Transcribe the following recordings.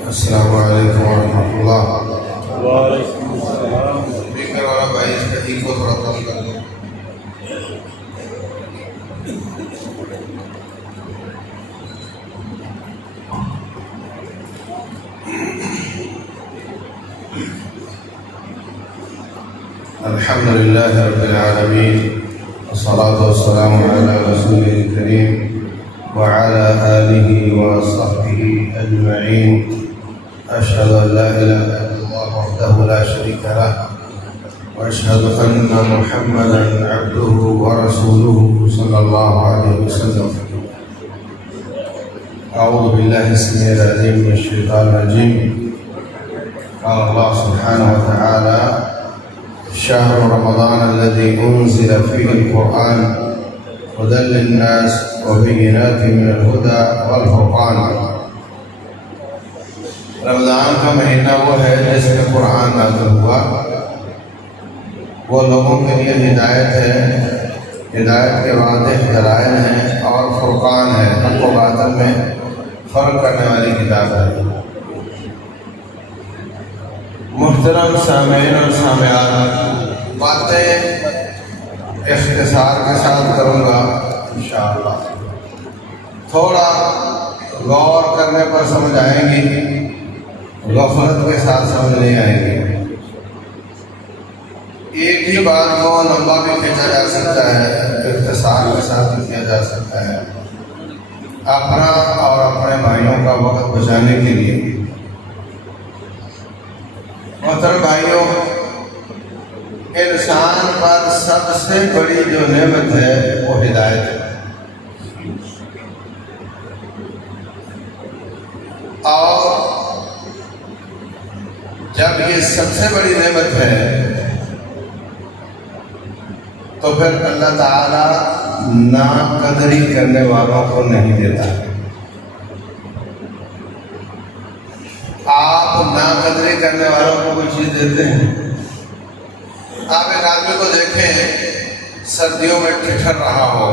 السلام علیکم ورحمۃ اللہ۔ وعلیکم السلام۔ اسپیکر والا بھائی اس کا ایکو تھوڑا کم کر دو۔ الحمد للہ رب العالمین، والصلاة والسلام علی رسول کریم وعلى آلہ وصحبہ اجمعین۔ اشہد ان لا الہ الا اللہ وحدہ لا شریک لہ واشہد ان محمدا عبدہ ورسولہ صلی اللہ علیہ وسلم۔ اعوذ باللہ السمیع العلیم من الشیطان الرجیم۔ قال اللہ سبحانہ وتعالی: شهر رمضان الذي أنزل فيه القرآن هدى للناس وبينات من الهدى والفرقان۔ رمضان کا مہینہ وہ ہے جس میں قرآن نازل ہوا، وہ لوگوں کے لیے ہدایت ہے، ہدایت کے واضح دلائل ہیں اور فرقان ہے، حق و باطل میں فرق کرنے والی کتاب ہے۔ محترم سامعین اور سامعات، باتیں اختصار کے ساتھ کروں گا انشاءاللہ، تھوڑا غور کرنے پر سمجھ آئیں گی، غفلت کے ساتھ سمجھ نہیں آئیں گی۔ ایک ہی بات کو لمبا بھی کھینچا جا سکتا ہے، اختصار کے ساتھ بھی کیا جا سکتا ہے، اپنا اور اپنے بھائیوں کا وقت بچانے کے لیے۔ محترم بھائیوں، انسان پر سب سے بڑی جو نعمت ہے وہ ہدایت ہے، اور جب یہ سب سے بڑی نعمت ہے تو پھر اللہ تعالی ناقدری کرنے والوں کو نہیں دیتا۔ آپ ناقدری کرنے والوں کو کوئی چیز دیتے ہیں؟ آپ ایک آدمی کو دیکھیں سردیوں میں ٹھٹھر رہا ہو،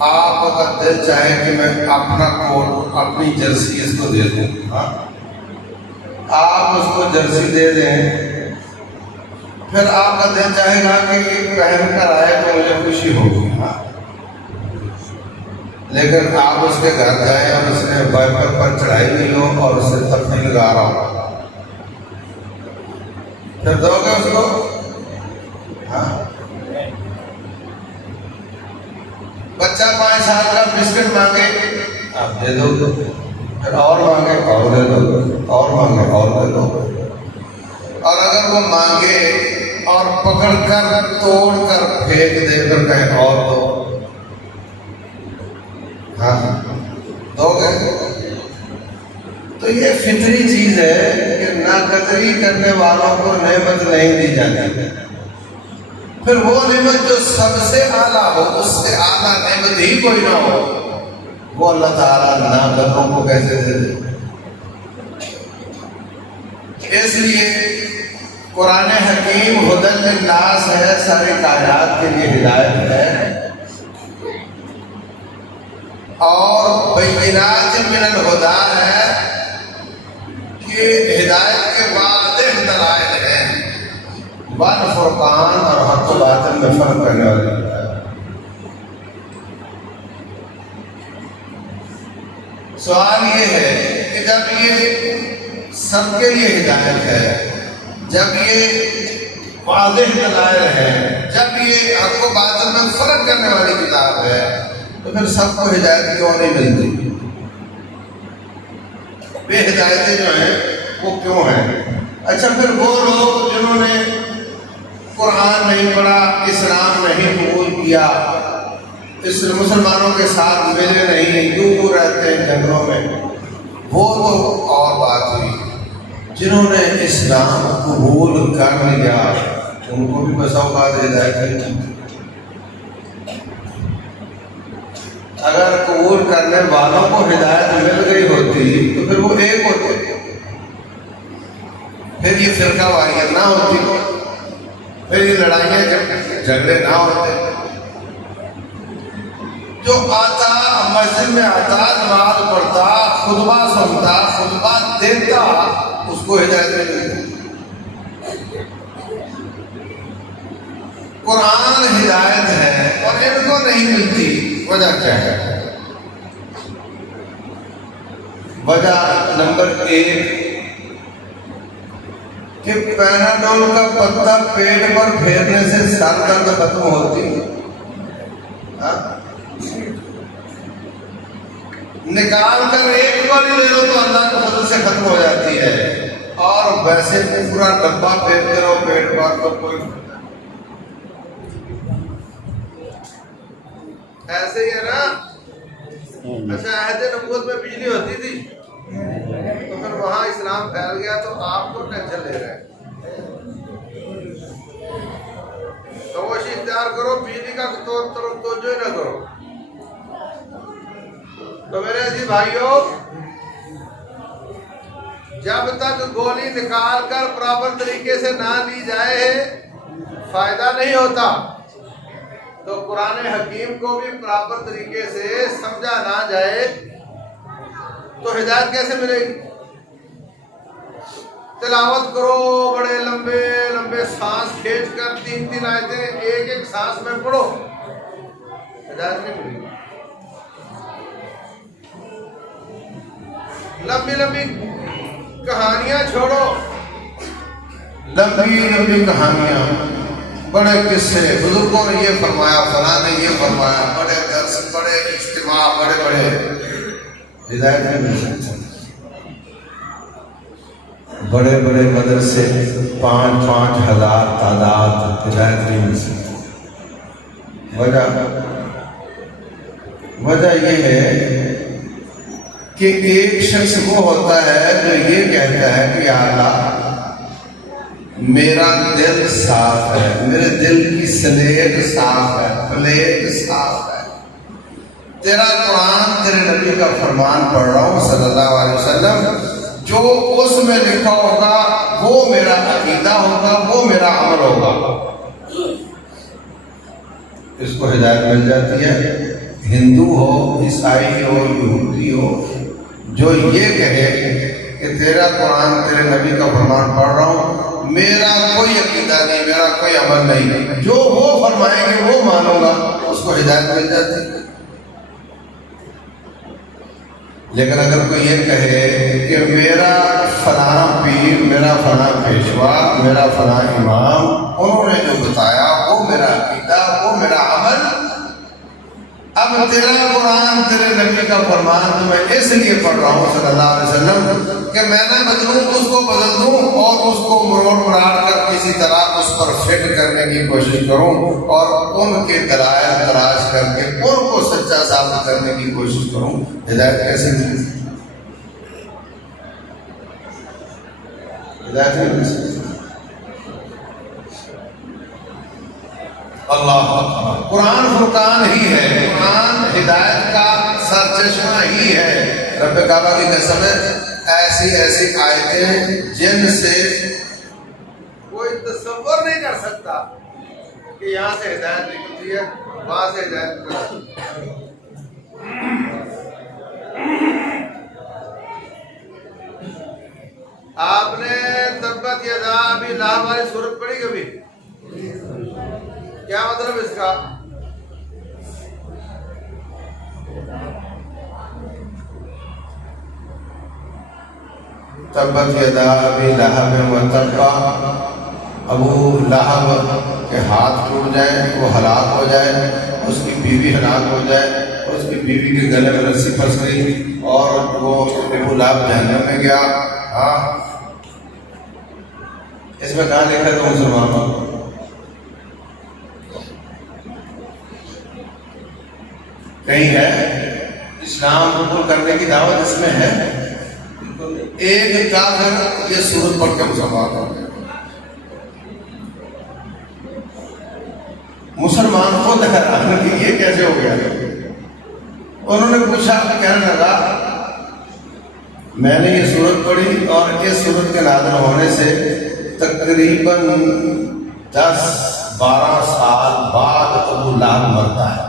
آپ کا دل چاہے کہ میں اپنا کوٹ، اپنی جرسی اس کو دے دوں، آپ اس کو جرسی دے دیں، پھر آپ کا دل چاہے گا کہ یہ پہن کر آئے تو مجھے خوشی ہوگی، لیکن آپ اس کے گھر جائیں اور اس نے وائپر پر چڑھائی ہوئی ہو اور اسے تفریح لگا رہا ہو، پھر دو گے اس کو؟ بچہ 5 سال کا بسکٹ مانگے آپ دے دو، پھر اور مانگے اور دے دو، اور مانگے اور دے دو، اور اگر وہ مانگے اور پکڑ کر توڑ کر پھینک دے کر کہیں اور دو، دو گے؟ تو یہ فطری چیز ہے کہ ناقدری کرنے والوں کو نعمت نہیں دی جاتی۔ پھر وہ نعمت جو سب سے اعلیٰ ہو، اس سے اعلیٰ نعمت ہی کوئی نہ ہو، وہ اللہ تعالیٰ ناقدروں کو کیسے دے دے؟ اس لیے قرآن حکیم ہدی للناس ہے، ساری کائنات کے لیے ہدایت ہے، اور بینات من الہدی ہے کہ ہدایت کے واضح دلائل ہیں، والفرقان اور حق و باطل میں فرق کرنے والی ہے۔ سوال یہ ہے کہ جب یہ سب کے لیے ہدایت ہے، جب یہ واضح دلائل ہے، جب یہ حق و باطل میں فرق کرنے والی کتاب ہے، تو پھر سب کو ہدایت کیوں نہیں ملتی؟ بے ہدایتیں جو ہیں وہ کیوں ہیں؟ اچھا، پھر وہ لوگ جنہوں نے قرآن نہیں پڑھا، اسلام نہیں قبول کیا، اس مسلمانوں کے ساتھ ملے نہیں، دور رہتے ہیں جنگلوں میں، وہ تو اور بات ہوئی۔ جنہوں نے اسلام قبول کر لیا ان کو بھی بسا اوقات ہدایت نہیں۔ اگر قبول کرنے والوں کو ہدایت مل گئی ہوتی تو پھر وہ ایک ہوتے، پھر یہ فرقہ واریت نہ ہوتی، پھر یہ لڑائیاں جھگڑے نہ ہوتے۔ جو آتا مسجد میں آتا نماز پڑھتا خطبہ سنتا خطبہ دیتا اس کو ہدایت نہیں ملتی۔ قرآن ہدایت ہے اور ان کو نہیں ملتی، وجہ کیا ہے؟ وجہ نمبر 1 کہ پیناڈول کا پتا پیٹ پر پھیرنے سے سر درد ختم ہوتی ہے، نکال کر ایک گولی لے لو تو اللہ کے فضل سے ختم ہو جاتی ہے، اور ویسے پورا ڈبہ پھیرتے رہو پیٹ پر تو کوئی ایسے ہی ہے نا۔ اچھا عہد نبوت میں بجلی ہوتی تھی تو پھر وہاں اسلام پھیل گیا تو آپ کو ٹینشن لے رہے ہیں، کوشش اختیار کرو بجلی کا طرف توجہ نہ کرو۔ تو میرے عزیز بھائیوں، جب تک گولی نکال کر پراپر طریقے سے نہ لی جائے فائدہ نہیں ہوتا، تو قرآن حکیم کو بھی پراپر طریقے سے سمجھا نہ جائے تو ہدایت کیسے ملے گی؟ تلاوت کرو بڑے لمبے لمبے سانس کھینچ کر 3 آیتیں ایک سانس میں پڑھو، ہدایت نہیں ملے گی۔ لمبی لمبی کہانیاں چھوڑو، لمبی لمبی کہانیاں، بڑے قصے، بزرگوں نے یہ فرمایا، فلاں نے یہ فرمایا، بڑے درس، بڑے اجتماع، بڑے بڑے، ہدایت نہیں مل سکتا۔ بڑے بڑے مدرسے 5-5 ہزار تعداد، ہدایت نہیں مل سکتی۔ وجہ یہ ہے کہ ایک شخص وہ ہوتا ہے جو یہ کہتا ہے کہ یا اللہ میرا دل صاف ہے، میرے دل کی سلیٹ صاف ہے، پلیٹ صاف ہے، تیرا قرآن تیرے نبی کا فرمان پڑھ رہا ہوں صلی اللہ علیہ وسلم، جو اس میں لکھا ہوگا وہ میرا عقیدہ ہوگا، وہ میرا عمل ہوگا، اس کو ہدایت مل جاتی ہے۔ ہندو ہو، عیسائی ہو، یہودی ہو، جو یہ کہے کہ تیرا قرآن تیرے نبی کا فرمان پڑھ رہا ہوں، میرا کوئی عقیدہ نہیں، میرا کوئی عمل نہیں، جو وہ فرمائیں گے وہ مانوں گا، اس کو ہدایت مل جاتی ہے۔ لیکن اگر کوئی یہ کہے کہ میرا فلاں پیر، میرا فلاں پیشوا، میرا فلاں امام، انہوں نے جو بتایا وہ میرا عقیدہ، وہ میرا عمل، اب تیرا قرآن تیرے نبی کا فرمان تو میں اس لیے پڑھ رہا ہوں صلی اللہ علیہ وسلم کہ میں نہ بدلوں، اس کو بدل دوں اور اس کو مروڑ مراڑ کر کسی طرح اس پر فٹ کرنے کی کوشش کروں اور ان کے دلائل تلاش کر کے ان کو سچا ثابت کرنے کی کوشش کروں۔ ہدایت کیسے ملے؟ ہدایت نہیں مل سکتی۔ اللہ اکبر، قرآن فرقان ہی ہے، قرآن ہدایت کا سرچشمہ ہی ہے۔ رب کعبہ کی قسم ہے، ایسی ایسی آیتیں جن سے کوئی تصور نہیں کر سکتا کہ یہاں سے ہدایت نکلتی ہے، وہاں سے ہدایت نکلتی ہے۔ آپ نے تبت یدا ابی لہب والی سورت پڑھی کبھی؟ کیا مطلب اس کا؟ تبت یدا ابی لہب وتب، ابو لہب کے ہاتھ ٹوٹ جائیں، وہ ہلاک ہو جائے، اس کی بیوی ہلاک ہو جائے، اس کی بیوی کے گلے میں رسی پھنس گئی اور وہ ابو لہب جہنم میں گیا۔ ہاں، اس میں کہاں لکھا تھا مسلمانوں؟ کہیں ہے اسلام قبول کرنے کی دعوت اس میں ہے؟ ایک کافر یہ سورت پڑھ کے مسلمان ہو گیا۔ مسلمان خود حیران کہ یہ کیسے ہو گیا۔ انہوں نے پوچھا، کہنے لگا میں نے یہ سورت پڑھی اور اس سورت کے نازل ہونے سے تقریباً 10-12 سال بعد ابو لہب مرتا ہے۔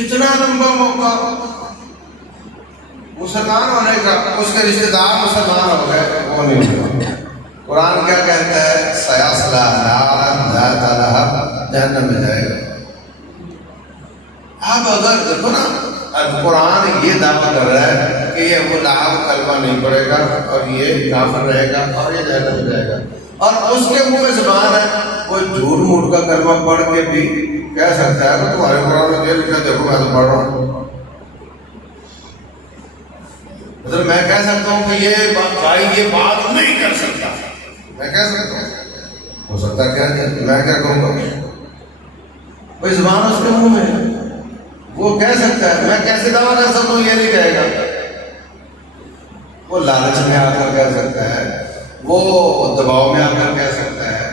اتنا لمبا موقع مسلمان ہونے کا، اس کے رشتہ دار مسلمان ہو گئے، وہ نہیں ہوا۔ قرآن کیا کہتا ہے؟ سیصلی نارا ذات لہب، جہنم میں جائے گا۔ اب اگر دیکھو نا، قرآن یہ دعویٰ کر رہا ہے کہ یہ ابو لہب کلمہ نہیں پڑھے گا اور یہ کافر رہے گا اور یہ جہنم میں جائے گا، اور اس کے منہ میں زبان ہے وہ جھوٹ موٹ کا کلمہ پڑھ کے بھی کہہ سکتا ہے کہ تمہارے قرآن میں یہ لکھا، دیکھو میں تو پڑھ رہا ہوں۔ مطلب میں کہہ سکتا ہوں کہ یہ بھائی یہ بات نہیں کر سکتا، میں کہہ سکتا ہوں، ہو سکتا ہے کیا میں کیا کہوں گا؟ بھائی زبان اس کے منہ میں ہے، وہ کہہ سکتا ہے، میں کیسے دعویٰ کر سکتا ہوں یہ نہیں کہے گا؟ وہ لالچ میں آ کر کہہ سکتا ہے، وہ دباؤ میں آ کر کہہ سکتا ہے۔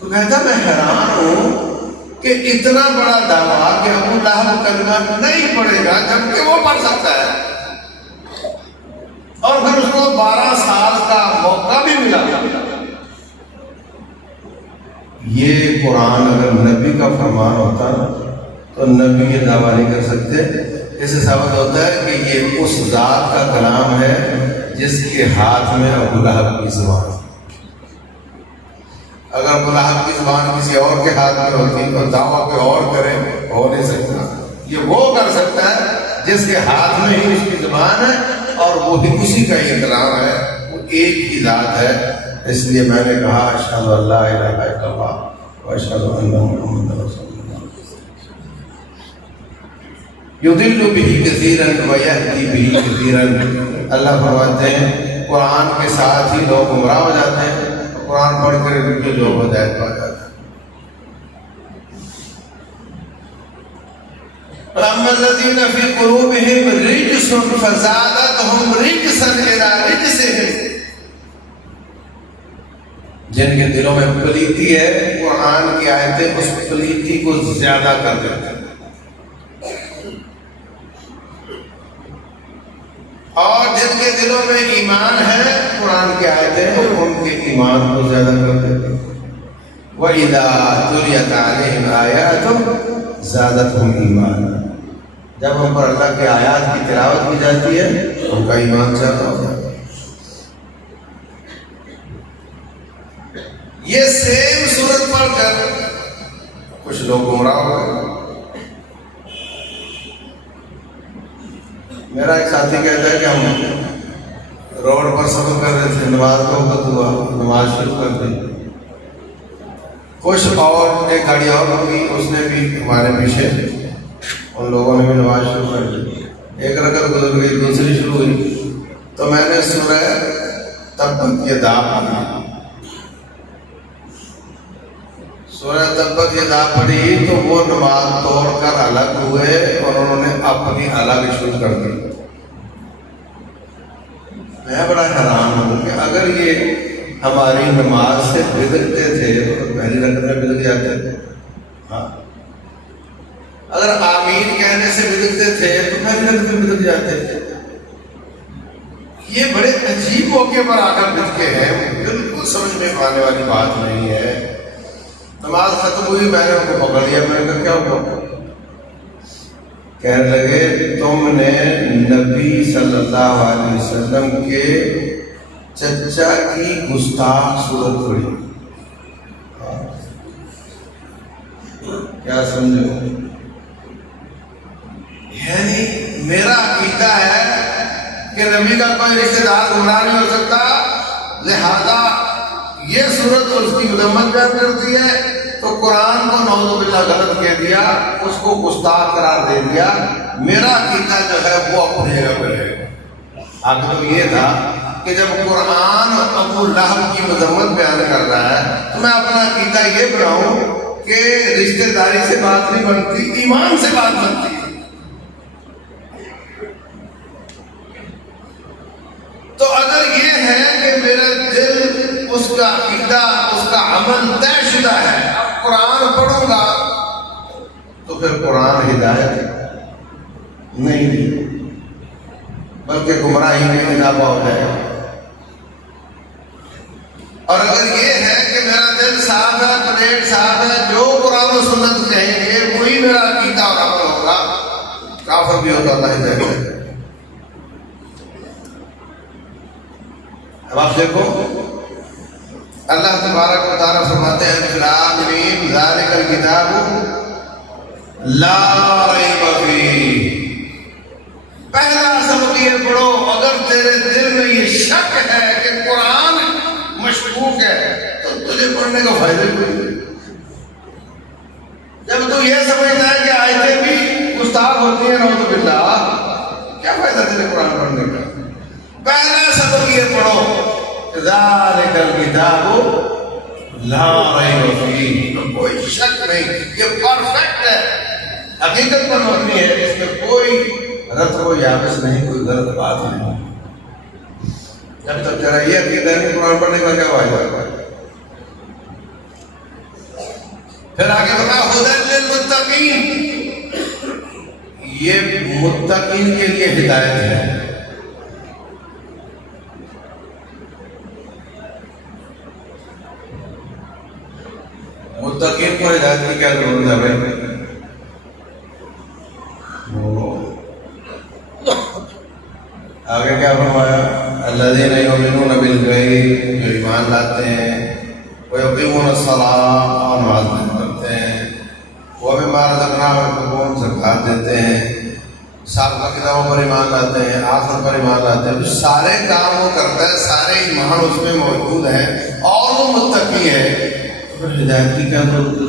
تو کہتا میں حیران ہوں کہ اتنا بڑا دعویٰ کہ ابو لہب کلمہ نہیں پڑھے گا جبکہ وہ پڑھ سکتا ہے، اور پھر اس کو 12 سال کا موقع بھی ملا۔ یہ قرآن اگر نبی کا فرمان ہوتا تو نبی یہ دعویٰ نہیں کر سکتے۔ اس سے ثابت ہوتا ہے کہ یہ اس ذات کا کلام ہے جس کے ہاتھ میں ابو لہب کی زبان ہے۔ اگر ابو لہب کی زبان کسی اور کے ہاتھ میں ہوتی تو دعویٰ کوئی اور کرے، ہو نہیں سکتا۔ یہ وہ کر سکتا ہے جس کے ہاتھ میں ہی اس کی زبان ہے، اور وہ بھی اسی کا یہ کلام ہے، وہ ایک ہی ذات ہے۔ اس لیے میں نے کہا اشہد ان لا الہ الا اللہ و اشہد ان محمد رسول اللہ۔ یضل بہ کثیرا و یہدی بہ کثیرا، اللہ فرماتے ہیں قرآن کے ساتھ ہی لوگ گمراہ ہو جاتے ہیں، قرآن پڑھ کر کے لوگ ہدایت پا جاتے ہیں۔ فَأَمَّا الَّذِينَ فِي قُلُوبِهِمْ رِجْسٌ فَزَادَتْهُمْ رِجْسًا إِلَىٰ رِجْسِهِمْ، جن کے دلوں میں پلیتی ہے، قرآن کی آیتیں اس پلیتی کو زیادہ کر دیتے ہیں، اور جن کے دلوں میں ایمان ہے قرآن کی آیتیں ان کے ایمان کو زیادہ کر دیتے ہیں۔ وَإِذَا تُلِيَتْ عَلَيْهِمْ آيَاتُهُ زَادَتْهُمْ ایمانا، جب ہم پر اللہ کی آیات کی تلاوت کی جاتی ہے ان کا ایمان زیادہ ہو جاتا ہے۔ یہ سیم صورت پڑھ کر کچھ لوگ گمراہ ہو گئے۔ میرا ایک ساتھی کہتا ہے کہ ہم روڈ پر سفر کر رہے تھے، نماز کا وقت ہوا، نماز شروع کر دی، کچھ اور ایک گاڑی اور ہوگی، اس نے بھی ہمارے پیچھے، ان لوگوں نے بھی نماز شروع کر دی، ایک رکعت گزر گئی، دوسری شروع ہوئی، تو میں نے سورہ تبت یدا پڑھی، سورہ تبت یدا پڑھی تو وہ نماز توڑ کر الگ ہوئے اور انہوں نے اپنی الگ شروع کر دی۔ میں بڑا حیران ہوں کہ اگر یہ ہماری نماز سے بگڑتے تھے تو پہلی رکعت میں بگڑ جاتے تھے، ہاں اگر آمین کہنے سے بگڑتے تھے تو پہلی رکعت میں بگڑ جاتے تھے۔ یہ بڑے عجیب موقع پر آ کر بگڑتے ہیں، بالکل سمجھ میں آنے والی بات نہیں ہے۔ نماز ختم ہوئی، میں نے ان کو پکڑ لیا، میں نے کہا کیا ہوا؟ کہنے لگے تم نے نبی صلی اللہ علیہ وسلم کے چچا کی گستاخ صورت پڑھی۔ کیا سمجھو؟ یعنی میرا عقیدہ ہے کہ نبی کا کوئی رشتہ دار گمراہ نہیں ہو سکتا، لہذا یہ صورت اس کی مذمت بیان کرتی ہے، تو قرآن کو نعوذ باللہ غلط کہہ دیا، اس کو گستاخ قرار دے دیا۔ میرا عقیدہ جو ہے وہ اپنے جگہ پر ہے۔ آخر تو یہ تھا کہ جب قرآن ابو لہب کی مذمت بیان کر رہا ہے تو میں اپنا عقیدہ یہ بناؤں کہ رشتہ داری سے بات نہیں بنتی، ایمان سے بات بنتی ہے۔ تو اگر یہ ہے کہ میرا دل اس کا عقیدہ، اس کا عمل طے شدہ ہے، اب قرآن پڑھوں گا تو پھر قرآن ہدایت نہیں بلکہ گمراہی میں اضافہ ہو جائے گا۔ اور اگر یہ ہے کہ میرا دل صاف ہے، پلیٹ صاف ہے، جو قرآن و سنت کہیں گے وہی میرا عقیدہ اور کافر بھی ہوتا اللہ ہدایت ہے۔ اب آپ دیکھو اللہ تبارک و تعالیٰ فرماتے ہیں الف لام میم ذالک الکتاب لا ریب فیہ، پہلا سبق یہ پڑھو اگر تیرے دل میں یہ شک ہے کہ قرآن مشکوک ہے تو تجھے پڑھنے کا فائدہ کوئی نہیں۔ جب تو یہ سمجھتا ہے کہ آیتیں بھی گستاخ ہوتی ہیں نعوذ باللہ، کیا فائدہ تیرے قرآن پڑھنے کا؟ پہلا سبق یہ پڑھو ذالک الکتاب لا ریب فیہ، کوئی شک نہیں، یہ پرفیکٹ ہے، حقیقت پر مبنی ہے، اس میں کوئی رت و یابس نہیں، کوئی غلط بات نہیں۔ جب تک تیرا یہ عقیدہ نہیں قرآن پڑھنے کا کیا فائدہ؟ پھر آگے بتا ھدی للمتقین، یہ متقین کے لیے ہدایت ہے۔ متقین کو ہدایت کی کیا ضرورت ہے بھائی؟ آگے کیا فرمایا؟ الذین یؤمنون بالغیب، جو ایمان لاتے ہیں، ویقیمون الصلاۃ، اور نماز پڑھتے ہیں، ومما رزقناہم ينفقون، زکات دیتے ہیں، سابقہ کتابوں پر ایمان لاتے ہیں، آخرت پر ایمان لاتے ہیں، جو سارے کام وہ کرتا ہے، سارے ایمان اس میں موجود ہیں اور وہ متقی ہے، پھر ہدایت کی کیا ضرورت ہے؟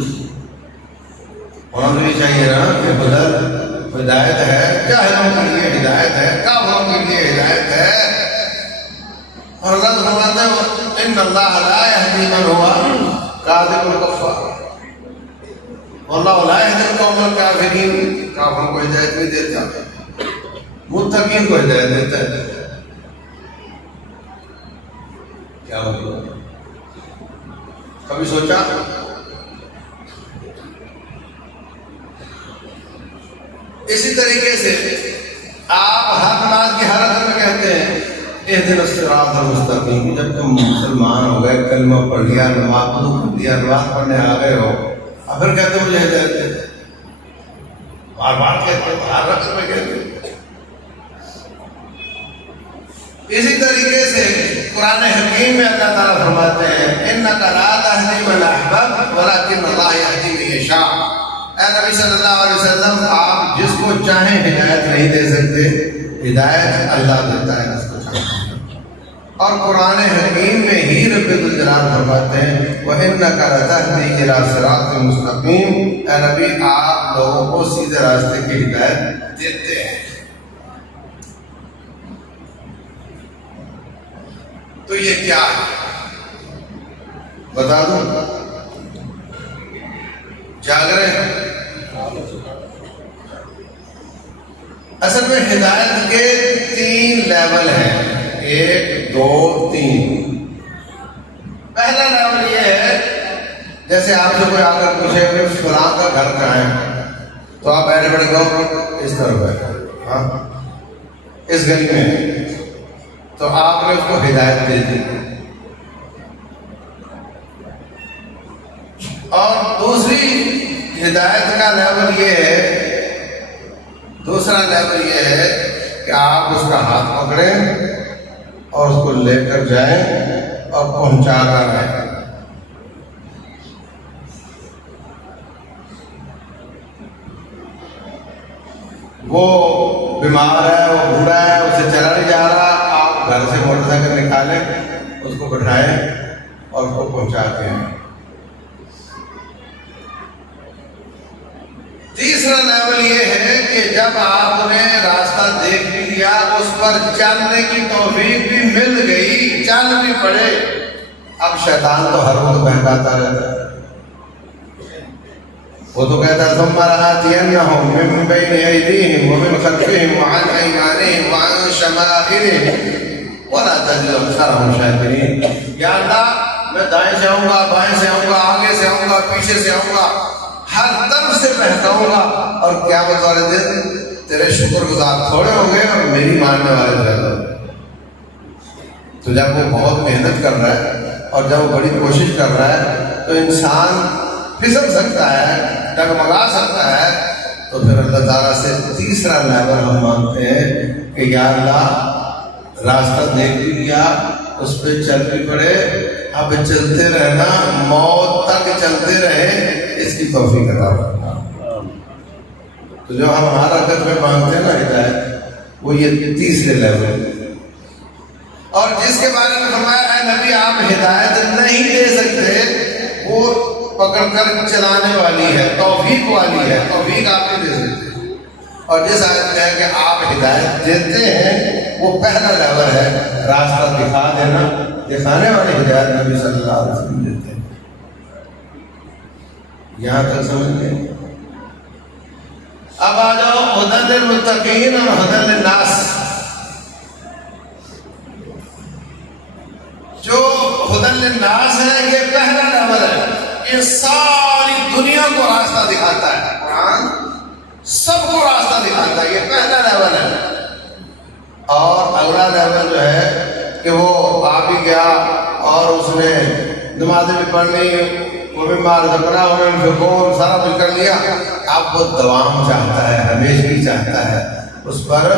ہونا تو یہ چاہیے نا کہ بدل ہدایت ہے، جاہلوں کے لیے ہدایت ہے، کافروں کے لیے ہدایت ہے۔ اور اللہ فرماتا ہے ان اللہ لا یہدی من هو کاذب الکفار، واللہ لا یہدی القوم الکافرین، کافروں کو ہدایت نہیں دیتا، متقین کو ہدایت دیتا ہے۔ کیا مطلب؟ کبھی سوچا؟ اسی طریقے سے آپ ہر نماز کی ہر حرکت میں کہتے ہیں اہدنا الصراط المستقیم، جب تم مسلمان ہو گئے، کلمہ پڑھ لیا، نماز پڑھ لیا، نماز پڑھنے آ گئے ہو، اب پھر کہتے ہیں مجھے ہدایت دے، بار بار کہتے ہیں، ہر رقص میں کہتے ہیں۔ اسی طریقے سے قرآن حکیم میں اللہ تعالیٰ فرماتے ہیں انک لا تہدی من احببت ولکن اللہ یہدی من یشاء، اے نبی صلی اللہ علیہ وسلم آپ جس کو چاہیں ہدایت نہیں دے سکتے، ہدایت اللہ دیتا ہے جس کو چاہیں۔ اور قرآن حکیم میں ہی رب الجلال فرماتے ہیں وَإِنَّكَ لَتَهْدِي إِلَىٰ صِرَاطٍ مُسْتَقِيمٍ، اے نبی آپ لوگوں کو سیدھے راستے کی ہدایت دیتے ہیں۔ تو یہ کیا ہے بتا دوں؟ جاگ رہے ہیں؟ اصل میں ہدایت کے 3 لیول ہیں، 1 2 3۔ پہلا لیول یہ ہے جیسے آپ سے کوئی آ کر پوچھے کہ فلاں کا گھر کہاں ہے، تو آپ بیٹھے بیٹھے کہو اس طرف ہے، ہاں اس گلی میں ہے، تو آپ نے اس کو ہدایت دے دی۔ اور دوسری ہدایت کا لیول یہ ہے، دوسرا لیول یہ ہے کہ آپ اس کا ہاتھ پکڑیں اور اس کو لے کر جائیں اور پہنچانا ہے۔ وہ بیمار ہے، وہ بوڑھا ہے، اسے چلا نہیں جا رہا، آپ گھر سے موٹر سائیکل نکالیں، اس کو بٹھائیں اور اس کو پہنچاتے ہیں۔ تیسرا لیول یہ ہے کہ جب آپ نے راستہ دیکھ بھی لیا، اس پر چلنے کی توفیق بھی مل گئی، چل بھی پڑے، اب شیطان تو ہر وقت بہکاتا رہتا ہے، وہ تو کہتا ہے ثم لآتینہم من بین ایدیہم ومن خلفہم وعن ایمانہم وعن شمائلہم ولا تجد اکثرہم شاکرین۔ یا اللہ میں دائیں سے آؤں گا، بائیں سے آؤں گا، آگے سے آؤں گا، پیچھے سے آؤں گا، ہر طرف سے بہکاؤں گا، اور قیامت والے دن تیرے شکر گزار تھوڑے ہوں گے اور میری ماننے والے زیادہ۔ تو جب وہ بہت محنت کر رہا ہے اور جب وہ بڑی کوشش کر رہا ہے تو انسان پھسل سکتا ہے، ڈگمگا سکتا ہے، تو پھر اللہ تعالیٰ سے تیسرا لیول ہم مانتے ہیں کہ یا اللہ راستہ دیکھ بھی لیا، اس پہ چل بھی پڑے، اب چلتے رہنا، موت تک چلتے رہے، اس کی توفیق عطا فرما۔ تو جو ہم ہر حرکت میں مانگتے ہیں نا ہدایت، وہ یہ تیسرے لیول۔ اور جس کے بارے میں فرمایا اے نبی آپ ہدایت نہیں دے سکتے، وہ پکڑ کر چلانے والی ہے، توفیق والی ہے، توفیق آپ نہیں دے سکتے۔ اور جس آیت میں ہے کہ آپ ہدایت دیتے ہیں، وہ پہلا لیول ہے، راستہ دکھا دینا، دکھانے والی ہدایت نبی صلی اللہ علیہ وسلم دیتے ہیں۔ یہاں تک سمجھ لیں۔ اب آ جاؤ ہدی للمتقین اور ہدی للناس۔ جو ہدی للناس ہے یہ پہلا لیول ہے، یہ ساری دنیا کو راستہ دکھاتا ہے، قرآن سب کو راستہ دکھاتا ہے، یہ پہلا لیول ہے۔ اور اگلا لیول جو ہے کہ وہ آ بھی گیا اور اس نے نمازیں بھی پڑھ لی، وہ بھی مار دکڑا انہوں سارا کچھ کر لیا، اب وہ دوام چاہتا ہے، ہمیشگی چاہتا ہے، اس پر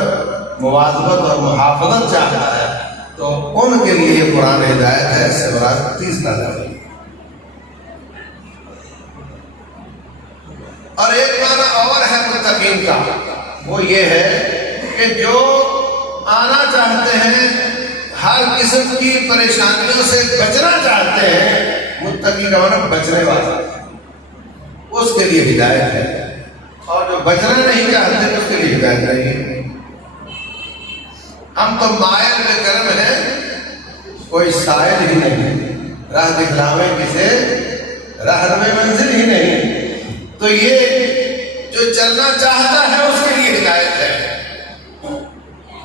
مواظبت اور محافظت چاہتا ہے، تو ان کے لیے یہ قرآن ہدایت ہے، اس سے مراد تیسرا لیول۔ اور ایک معنی اور ہے متقین کا، وہ یہ ہے کہ جو آنا چاہتے ہیں، ہر قسم کی پریشانیوں سے بچنا چاہتے ہیں، متقی کا معنی بچنے والا، اس کے لیے ہدایت ہے۔ اور جو بچنا نہیں چاہتے اس کے لیے ہدایت نہیں۔ ہم تو مائل میں کرم ہیں، کوئی سائل ہی نہیں، راہ دکھلاوے کسے راہنمائے منزل ہی نہیں۔ تو یہ جو چلنا چاہتا ہے اس کے لیے ہدایت ہے،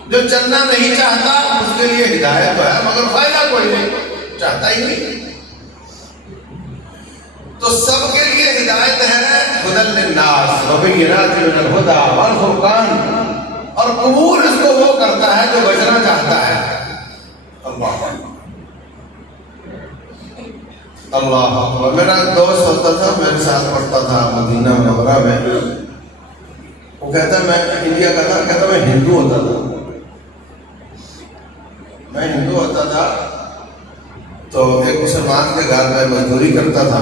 جو چلنا نہیں چاہتا اس کے لیے ہدایت ہے، مگر فائدہ کوئی نہیں، چاہتا ہی نہیں۔ تو سب کے لیے ہدایت ہے، ہدی للناس وبینات من الہدی والفرقان۔ اور قبول اس کو وہ کرتا ہے جو بچنا چاہتا ہے۔ اللہ اللہ میرا دوست ہوتا تھا، میرے ساتھ پڑھتا تھا مدینہ منورہ میں، وہ کہتا میں انڈیا کا تھا، کہتا میں ہندو ہوتا تھا، میں ہندو ہوتا تھا تو ایک مسلمان کے گھر میں مزدوری کرتا تھا،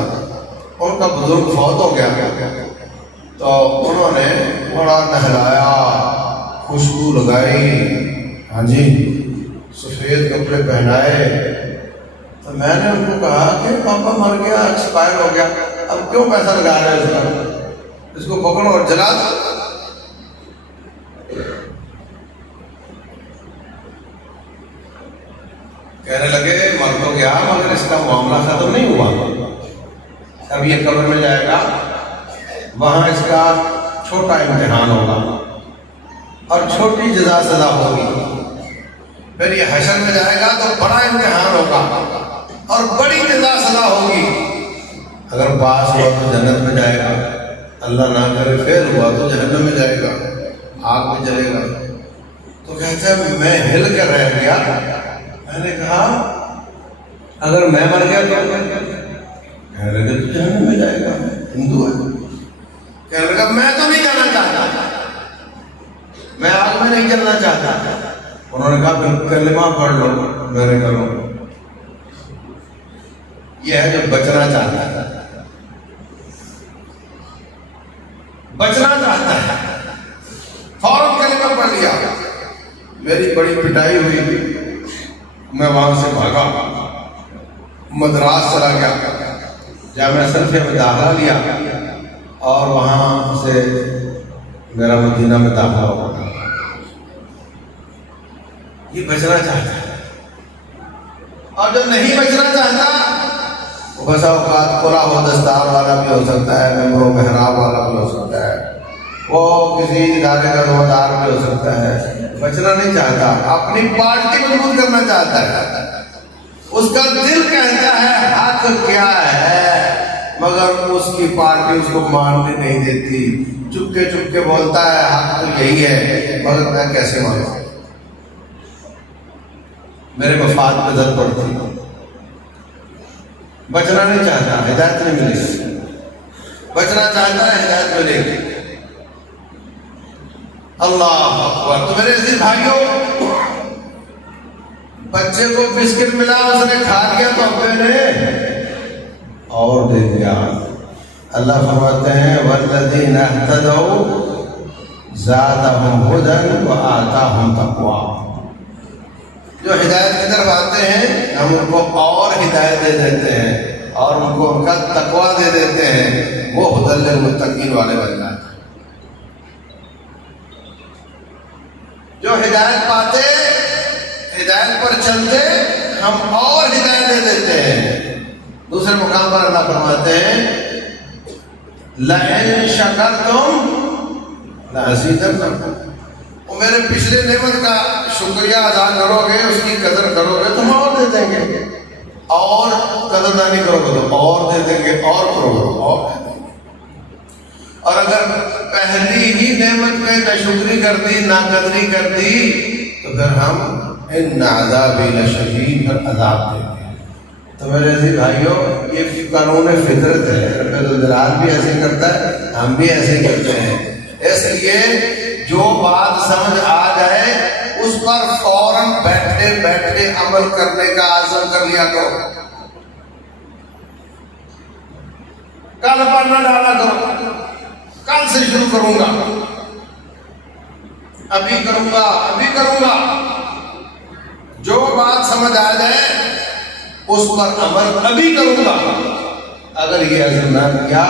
ان کا بزرگ فوت ہو گیا، تو انہوں نے بڑا نہلایا، خوشبو لگائی، ہاں جی سفید کپڑے پہنائے۔ تو میں نے ان کو کہا کہ پاپا مر گیا، ایکسپائر ہو گیا، اب کیوں پیسہ لگا رہے اس پر، اس کو پکڑو اور جلا دو۔ کہنے لگے مر تو گیا مگر اس کا معاملہ ختم نہیں ہوا، اب یہ قبر میں جائے گا، وہاں اس کا چھوٹا امتحان ہوگا اور چھوٹی جزا سزا ہوگی، پھر یہ حشر میں جائے گا تو بڑا امتحان ہوگا اور بڑی جزا سزا ہوگی۔ اگر پاس ہوا تو جنت میں جائے گا، اللہ نہ کرے فیل ہوا تو جہنم میں جائے گا، آگ میں جلے گا۔ تو کہتا ہے میں ہل کر رہ گیا، میں نے کہا اگر میں مر گیا تو کہنے لگے تو جہنم میں جائے گا، ہندو ہے۔ کہنے لگا میں تو نہیں جانا چاہتا، میں آگ میں نہیں جلنا چاہتا۔ انہوں نے کہا پھر کلمہ پڑھ لو، میں نے کہا یہ ہے جو بچنا چاہتا ہے، بچنا چاہتا ہے، فوراً کلمہ پڑھ لیا۔ میری بڑی پٹائی ہوئی، میں وہاں سے بھاگا، مدراس چلا گیا، جامعہ سلفیہ میں داخلہ لیا اور وہاں سے میرا مدینہ میں داخلہ ہوا۔ یہ بچنا چاہتا ہے، اور جو نہیں بچنا چاہتا وہ بسا اوقات کھلا ہو دستار والا بھی ہو سکتا ہے، ممبر و محراب والا بھی ہو سکتا ہے، وہ کسی ادارے کا روادار بھی ہو سکتا ہے، بچنا نہیں چاہتا، اپنی پارٹی مضبوط کرنا چاہتا ہے، اس کا دل کہتا ہے حق کیا ہے، مگر اس کی پارٹی اس کو ماننے نہیں دیتی، چپکے چپکے بولتا ہے حق تو یہی ہے مگر میں کیسے مانوں، میرے مفاد پہ زد پڑتی۔ بچنا نہیں چاہتا، ہدایت نہیں ملے گی، بچنا چاہتا ہے ہدایت ملے گی۔ اللہ اکبر۔ تو میرے عزیز بھائیوں، بچے کو بسکٹ ملا، اس نے کھا لیا تو ابے نے اور دے دیا۔ اللہ فرماتے ہیں والذین اہتدوا زادہم ھدی وآتاہم تقوی۔ جو ہدایت کی طرف آتے ہیں ہم ان کو اور ہدایت دے دیتے ہیں اور ان کو ان کا تقوی دے دیتے ہیں، وہ ھدی للمتقین والے بن جاتے ہیں۔ جو ہدایت پاتے، ہدایت پر چلتے، ہم اور ہدایت دے دیتے ہیں۔ دوسرے مقام پر اللہ فرماتے ہیں لَئِن شَكَرْتُمْ لَأَزِيدَنَّكُمْ۔ وہ میرے پچھلے نعمت کا شکریہ ادا کرو گے، اس کی قدر کرو گے تو ہم اور دے دیں گے، اور قدردانی کرو گے تو اور دے دیں گے، اور کرو گے تو اور دے دیں گے۔ اور اگر پہلی ہی نعمت میں ناشکری کر دی، ناقدری کر دی، تو پھر ہم ان عذابی لشدید پر عذاب دیں گے۔ تو میرے عزیز بھائیوں، یہ قانون فطرت ہے، رب الجلال بھی ایسے کرتا ہے، ہم بھی ایسے کرتے ہیں۔ اس لیے جو بات سمجھ آ جائے اس پر فوراً بیٹھے بیٹھے عمل کرنے کا عزم کر لیا کرو۔ کل پر نہ ڈالا کرو، کل سے شروع کروں گا، ابھی کروں گا، ابھی کروں گا۔ جو بات سمجھ آ جائے اس پر عمل ابھی کروں گا۔ اگر یہ عزم نہ کیا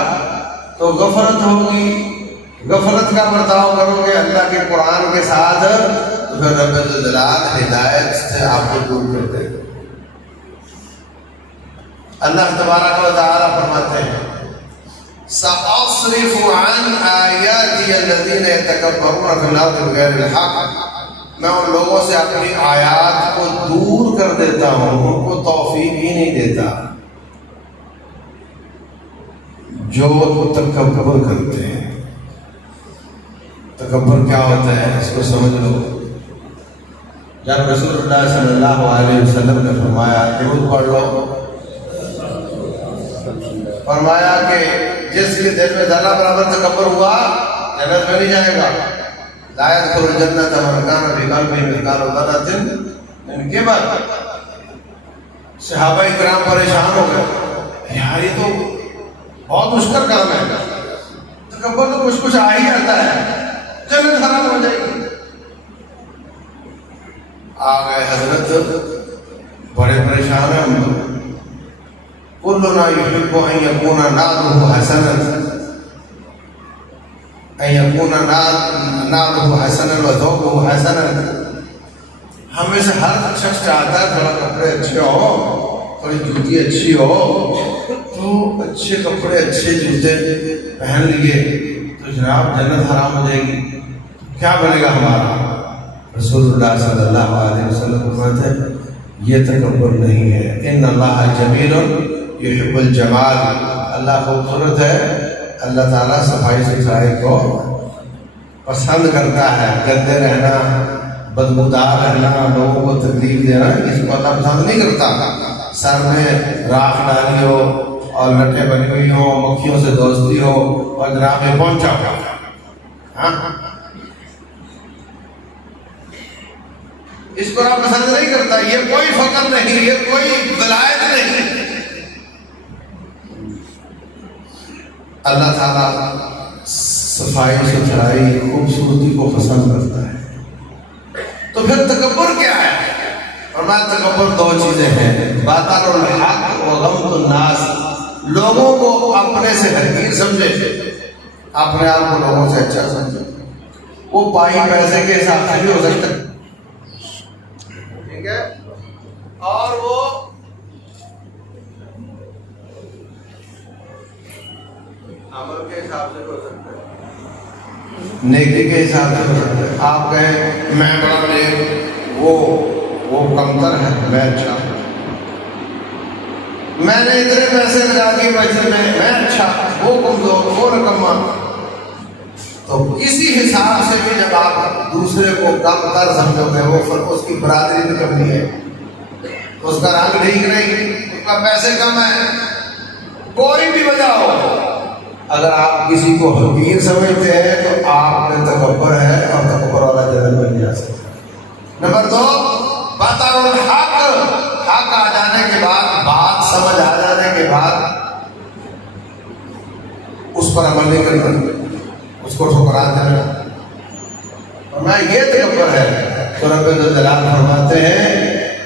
تو غفلت ہوگی، غفلت کا برتاؤ کرو گے اللہ کے قرآن کے ساتھ، تو پھر رب الجلال ہدایت سے آپ کو دور کر دے گا۔ اللہ تبارک و تعالیٰ فرماتے ہیں سَأَصْرِفُ عَنْ آيَاتِيَ الَّذِينَ يَتَكَبَّرُونَ فِي الْأَرْضِ بِغَيْرِ الْحَقِّ۔ میں ان لوگوں سے اپنی آیات کو دور کر دیتا ہوں، ان کو توفیق ہی نہیں دیتا جو تکبر کرتے ہیں۔ تکبر کیا ہوتا ہے اس کو سمجھ لو۔ جب رسول اللہ صلی اللہ علیہ وسلم نے فرمایا، درود پڑھ لو، فرمایا کہ جس کے دل میں ذرہ برابر تکبر ہوا جنت میں نہیں جائے گا۔ لا يدخل الجنة من كان في قلبه مثقال ذرة من كبر۔ صحابہ کرام پریشان ہو گئے، یار یہ تو بہت مشکل کام ہے، تکبر تو کچھ کچھ آ ہی جاتا ہے، جنت حرام ہو جائے گی۔ آ گئے حضرت، بڑے پریشان ہیں ہم لوگ۔ كلنا يحب أن يكون نعله حسنا، أن يكون نعله حسنا وثوبه حسنا۔ ہمیں سے ہر شخص چاہتا ہے تھوڑا کپڑے اچھے ہو، تھوڑی جوتی اچھی ہو، تو اچھے کپڑے اچھے جوتے پہن لیے تو جناب جنت حرام ہو جائے گی، کیا بنے گا ہمارا؟ رسول اللہ صلی اللہ علیہ وسلم فرماتے ہیں یہ تکبر نہیں ہے، ان اللہ جمیل یحب الجمال۔ اللہ خوبصورت ہے، اللہ تعالیٰ صفائی ستھرائی کو پسند کرتا ہے۔ گندے رہنا، بدبودار رہنا، لوگوں کو تکلیف دینا، اس کو اللہ پسند نہیں کرتا۔ سر میں راکھ ڈالی ہو اور لٹیں بنی ہوئی ہوں، مکھیوں سے دوستی ہو اور جناب میں پہنچا ہوا، ہاں اس کو آپ پسند نہیں کرتا۔ یہ کوئی فقر نہیں، یہ کوئی ولایت نہیں۔ اللہ تعالیٰ صفائی ستھرائی خوبصورتی کو پسند کرتا ہے۔ تو پھر تکبر کیا ہے؟ فرمایا تکبر دو چیزیں ہیں، باطل الحق و غمط الناس۔ لوگوں کو اپنے سے حقیر سمجھے، اپنے آپ کو لوگوں سے اچھا سمجھے۔ وہ پائی پیسے کے حساب سے بھی ہو سکتا ہے، ٹھیک ہے، اور وہ عمل کے حساب سے ہو سکتا ہے، نیکی کے حساب سے ہو سکتا ہے۔ آپ کہیں میں بڑا نیک، وہ کمتر ہے، میں اچھا، میں نے اتنے پیسے لگا کے بچے میں اچھا، وہ کمزور، وہ نکما۔ تو اسی حساب سے بھی جب آپ دوسرے کو کم تر سمجھو گے، وہ فرق اس کی برادری میں کرنی ہے، اس کا رنگ ٹھیک نہیں، اس کا پیسے کم ہے، کوئی بھی وجہ ہو، اگر آپ کسی کو حقیر سمجھتے ہیں تو آپ میں تکبر ہے، اور نہیں اس کو ٹھکرا دینا، میں یہ تکبر ہے۔ تو رب الجلال فرماتے ہیں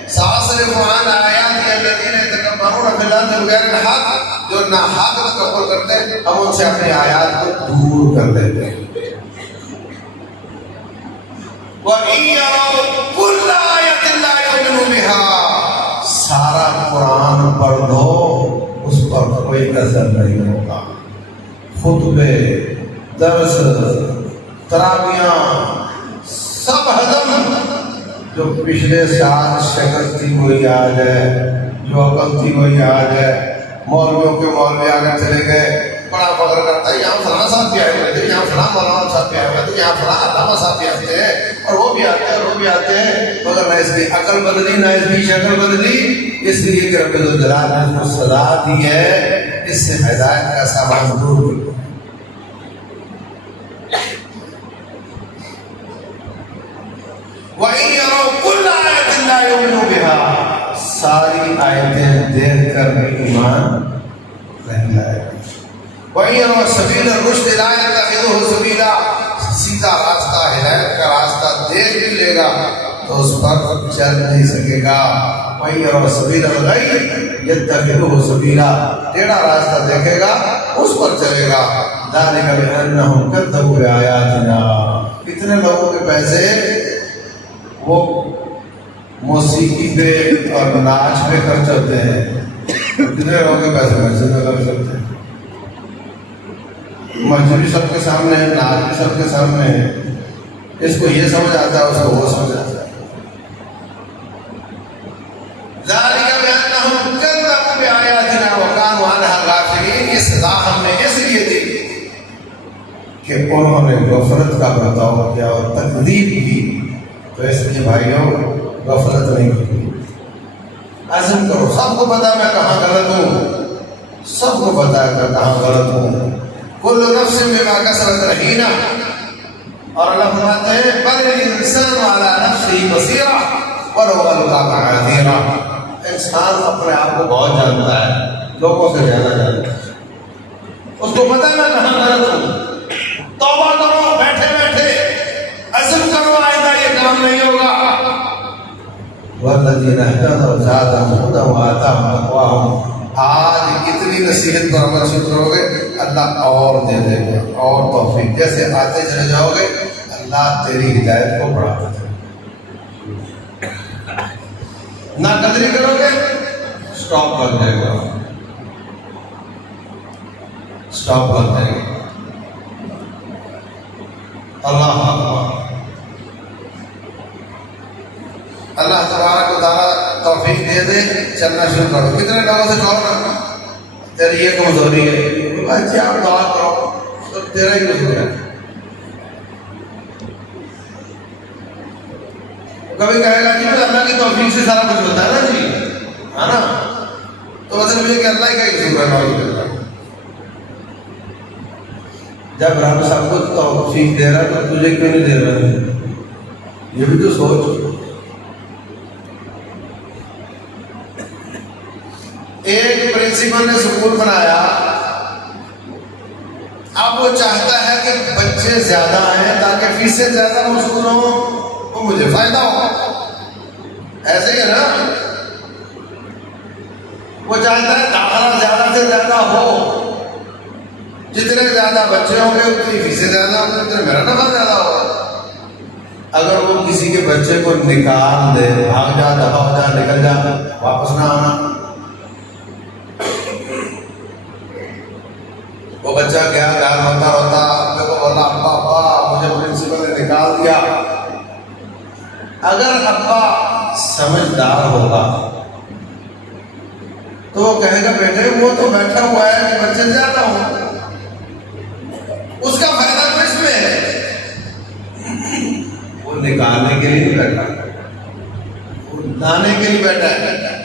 ساصرف عن آیاتی الذین یتکبرون فی الارض بغیر الحق، جو ناحق تکبر کرتے ہیں ہم ان سے اپنی آیات کو دور کر دیتے ہیں۔ وَإِن يَرَوْا كُلَّ آیَةٍ لَا يُؤْمِنُوا بِهَا، سارا قرآن پڑھ دو اس پر کوئی اثر نہیں ہوگا۔ خطبے، درس، تراویاں سب ہدم۔ جو پچھلے سال شکل تھی وہی آج ہے، جو عقل تھی وہی آج ہے۔ مولویوں کے مولوی آگے چلے گئے، بڑا فخر کرتا ہے یہاں فلاں صاحب بھی آئے ہوئے تھے، یہاں فلاں مولانا صاحب بھی آئے ہوئے تھے، یہاں فلاں علامہ صاحب بھی آتے ہیں، اور وہ بھی آتے ہیں اور وہ بھی آتے ہیں، مگر نہ اس کی عقل بدلی نہ اس کی شکل بدلی، اس لیے کہ رب الجلال نے اس کو سزا دی ہے، اس سے ہدایت کا سامان دور کر۔ وَإِن يَرَوْا كُلَّ آیَةٍ لَا يُؤْمِنُوا بِهَا، ساری آیتیں دیکھ کر بھی ایمان نہیں لائے۔ وَإِن يَرَوْا سَبِيلَ الرُّشْدِ لَا يَتَّخِذُوهُ سَبِيلًا، سیدھا راستہ ہدایت کا راستہ دیکھ بھی لے گا تو اس پر چل نہیں سکے گا۔ وَإِن يَرَوْا سَبِيلَ الْغَيِّ يَتَّخِذُوهُ سَبِيلًا، ٹیڑھا راستہ دیکھے گا اس پر چلے گا۔ ذَلِكَ بِأَنَّهُمْ كَذَّبُوا بِآيَاتِنَا، کتنے لوگوں کے پیسے وہ موسیقی پہ اور ناچ پہ خرچ ہوتے ہیں، کتنے لوگوں کے پیسے مسجد میں خرچ ہوتے ہیں، مسجد بھی سب کے سامنے ہے، ناچ بھی سب کے سامنے ہے، اس کو یہ سمجھ آتا ہے اس کو وہ سمجھ آتا ہے۔ ذَلِكَ بِأَنَّهُمْ كَذَّبُوا بِآيَاتِنَا وَكَانُوا عَنْهَا غَافِلِينَ، یہ سزا ہم نے اس لیے دی کہ انہوں نے غفلت کا برتاؤ کیا اور تکذیب کی، تو اس لیے بھائیوں غفلت نہیں کی۔ عزم کرو، سب کو پتا میں کہاں غلط ہوں، سب کو پتا ہے میں کہاں غلط ہوں۔ کل نفس بما کسبت رہینہ، اور اللہ فرماتے ہیں بل الانسان علی نفسہ بصیرہ ولو القی معاذیرہ، انسان اپنے آپ کو بہت جانتا ہے، لوگوں سے زیادہ جانتا ہے، اس کو پتا ہے میں کہاں غلط ہوں۔ توبہ کرو بیٹھے بیٹھے، عزم کرو آئندہ یہ کام نہیں ہوگا۔ وَالَّذِينَ اهْتَدَوْا زَادَهُمْ هُدًى وَآتَاهُمْ تَقْوَاهُمْ، آج کتنی نصیحت پر عمل شروع کرو گے اللہ اور دے دے گا، اور توفیق، جیسے آتے چلے جاؤ گے اللہ تیری ہدایت کو بڑھاتا ہے۔ نہ قدری کرو گے سٹاپ لگ جائے گا، سٹاپ لگ جائے گا۔ اللہ اکبر، اللہ تبارک و تعالیٰ توفیق دے دے، چلنا شروع کرو۔ کتنے لوگوں سے کہو نا تیری یہ کمزوری ہے، بھائی آپ دعا کرو تو تیرا ہی قصور ہے۔ کبھی کہے گا جی اللہ کی توفیق سے سارا کچھ ہوتا ہے نا جی، ہے نا، تو مطلب یہ کہ اللہ ہی کا قصور ہے۔ جب رب سب کو توفیق دے رہا تو تجھے کیوں نہیں دے رہا ہے؟ یہ بھی تو سوچ۔ ایک پرنسپل نے سکول بنایا، اب وہ چاہتا ہے کہ بچے زیادہ آئیں تاکہ فیسیں زیادہ وصول ہوں، وہ مجھے فائدہ ہو، ایسے ہی ہے نا، وہ چاہتا ہے داخلہ زیادہ سے زیادہ ہو، جتنے زیادہ بچے ہوں گے اتنی فیسیں زیادہ ہوں گے، اتنے میرا نفع زیادہ ہوگا۔ اگر وہ کسی کے بچے کو نکال دے، بھاگ جا، دفع ہو جا، نکل جا، واپس نہ آنا، وہ بچہ گیا گھر روتا روتا ابے کو بولا ابا ابا مجھے پرنسپل نے نکال دیا۔ اگر ابا سمجھدار ہوگا تو وہ کہے گا بیٹے وہ تو بیٹھا ہوا ہے کہ بچے زیادہ ہوں، اس کا فائدہ تو اس میں ہے، وہ نکالنے کے لیے نہیں بیٹھا، وہ لانے کے لیے بیٹھا ہے۔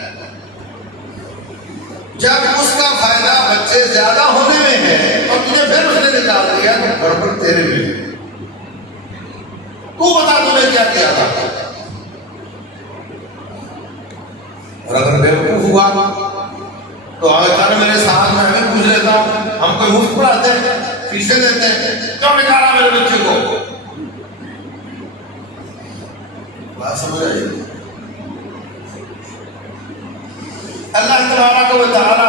جب اس کا فائدہ بچے زیادہ ہونے میں ہے اور تجھے پھر اس نے نکال دیا تو گڑبڑ تیرے میں، تو بتا تم نے کیا کیا تھا۔ اور اگر بیوقوف ہوا تو آگے میرے ساتھ میں بھی پوچھ لیتا ہوں، ہم کوئی مفت پڑھاتے ہیں؟ فیسیں دیتے ہیں، کیوں نکالا میرے بچے کو؟ بات سمجھ آئی؟ اللہ تبارک و تعالی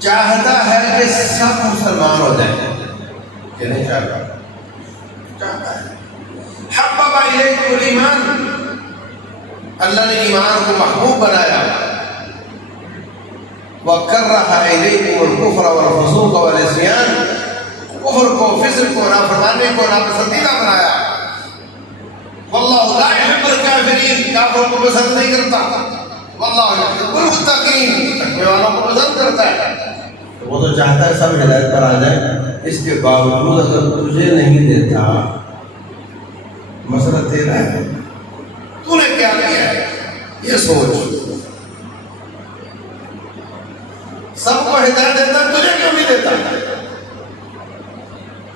چاہتا ہے کہ سب مسلمان ہو جائیں، کہ نہیں چاہتا؟ چاہتا ہے۔ حبب الیکم الایمان، اللہ نے ایمان کو محبوب بنایا، وَكَرَّهَ إِلَيْكُمُ الْكُفْرَ وَالْفُسُوقَ وَالْعِصْيَانَ، کفر کو، فسق کو، نافرمانی کو ناپسندیدہ بنایا۔ وَاللَّهُ لَا يُحِبُّ الْكَافِرِينَ، کافروں کو پسند نہیں کرتا۔ وَاللَّهُ يُحِبُّ الْمُتَّقِينَ، تقوی والوں کو پسند کرتا ہے۔ وہ تو چاہتا ہے سب ہدایت پر آ جائیں، اس کے باوجود اگر تجھے نہیں دیتا، مسئلہ تیرا ہے، تو نے کیا کیا ہے یہ سوچ۔ سب کو ہدایت دیتا ہے، تجھے کیوں نہیں دیتا؟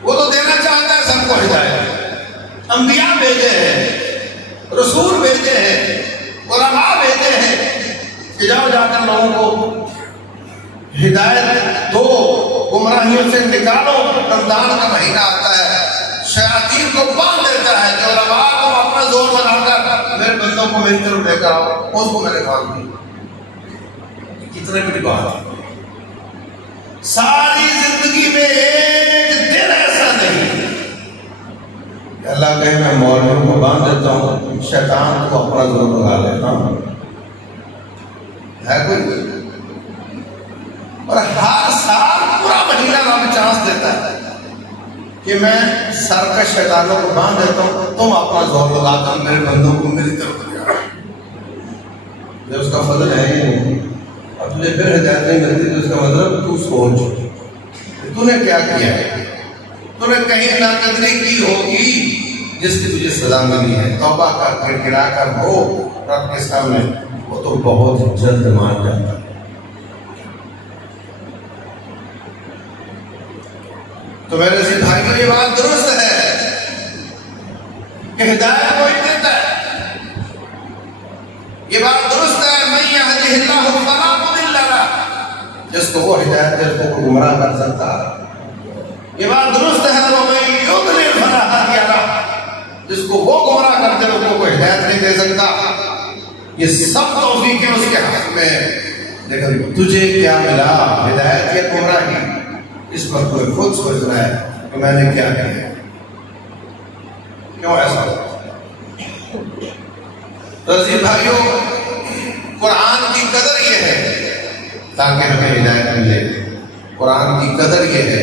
وہ تو دینا چاہتا ہے سب کو ہدایت۔ انبیاء بھیجے ہیں، رسول بھیجے ہیں، علماء بھیجے ہیں کہ جاؤ جا کر لوگوں کو ہدایت دو، گمراہیوں سے نکالو۔ رمضان کا مہینہ آتا ہے، شیاطین کو باندھ دیتا ہے کہ علماء کو اپنا زور بنا کر میرے بندوں کو میری طرف لے کر آؤ، اس کو میں نے کام دی۔ کتنے بڑی بات ہے، ساری زندگی میں ایک دن ایسا نہیں کہ اللہ کہے میں مولویوں کو باندھ دیتا ہوں، شیطان کو اپنا زور لگا لیتا ہوں، ہے کوئی؟ اور ہر سال پورا مہینہ رب چانس دیتا ہے کہ میں سرکش شیطانوں کو باندھ دیتا ہوں، تم اپنا زور لگا کر میرے بندوں کو میری طرف لے آؤ۔ جب اس کا فضل ہے ہی نہیں، اب تجھے پھر ہدایت نہیں ملتی، تو اس کا مطلب تو سوچ تو نے کیا کیا ہے۔ تو نے کہیں ناقدری کی ہوگی جس کی تجھے سزا ملی ہے۔ توبہ کر، گڑ گڑا کر ہو رب کے سامنے، وہ تو بہت جلد مان جاتا ہے۔ تو میرے سی بھائیوں، یہ بات درست ہے کہ ہدایت وہی دیتا ہے، یہ بات درست ہے۔ من یہدہ اللہ فلا مضل لہ، جس کو وہ ہدایت دے اس کو گمراہ کر سکتا ہے۔ یہ بات درست ہے، ومن یضلل فلا ہادی لہ، جس کو وہ گمراہ کرتے اس کو کوئی ہدایت نہیں دے سکتا۔ یہ سب توفیقیں اس کے ہاتھ میں ہے، لیکن تجھے کیا ملا، ہدایت یا گمراہی؟ اس پر کوئی خود سوچ رہا ہے کہ میں نے کیا کیا ہے، کیوں ایسا ہوتا ہے؟ عزیز بھائیوں، قرآن کی قدر یہ ہے تاکہ ہمیں ہدایت ملے۔ قرآن کی قدر یہ ہے،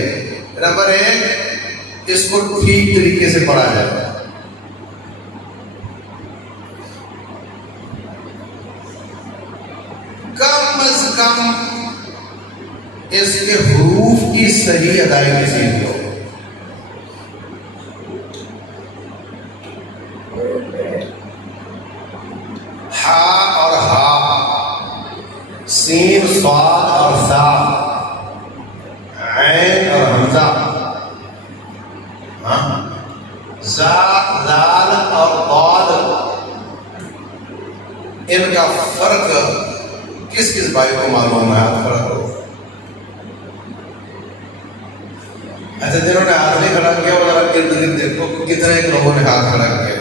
نمبر ایک، اس کو ٹھیک طریقے سے پڑھا جائے۔ کم از کم اس کے حروف کی صحیح ادائیگی سیکھ لو۔ ہا اور ہا، سین صاد اور زا، عین اور حمزہ، زا زال اور ضاد، ان کا فرق کس کس بھائی کو معلوم ہے؟ فرق ہو ایسے جنہوں نے ہاتھ نہیں کھڑا کیا، وہ ذرا ارد گرد دیکھو کتنے لوگوں نے ہاتھ کھڑا کیا۔